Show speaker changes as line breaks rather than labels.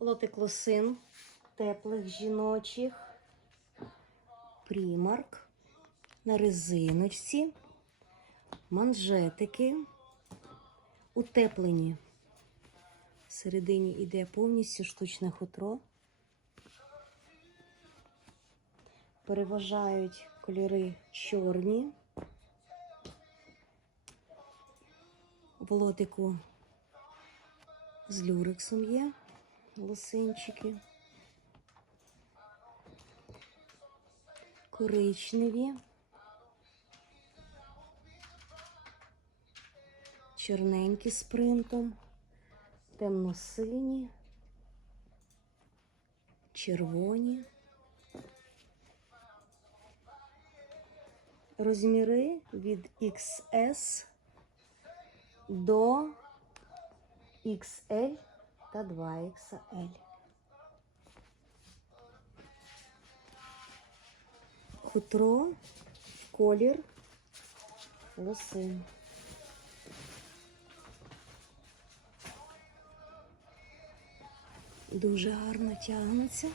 Лотик лосин теплих жіночих. Примарк на резиночці. Манжетики. Утеплені. Всередині йде повністю штучне хутро. Переважають кольори чорні. В лотику з люрексом є лосинчики. Коричневі. Чорненькі з принтом, темно-сині, червоні. Розміри від XS до XL та 2XL. Хутро, колір, лосин. Дуже гарно тягнеться.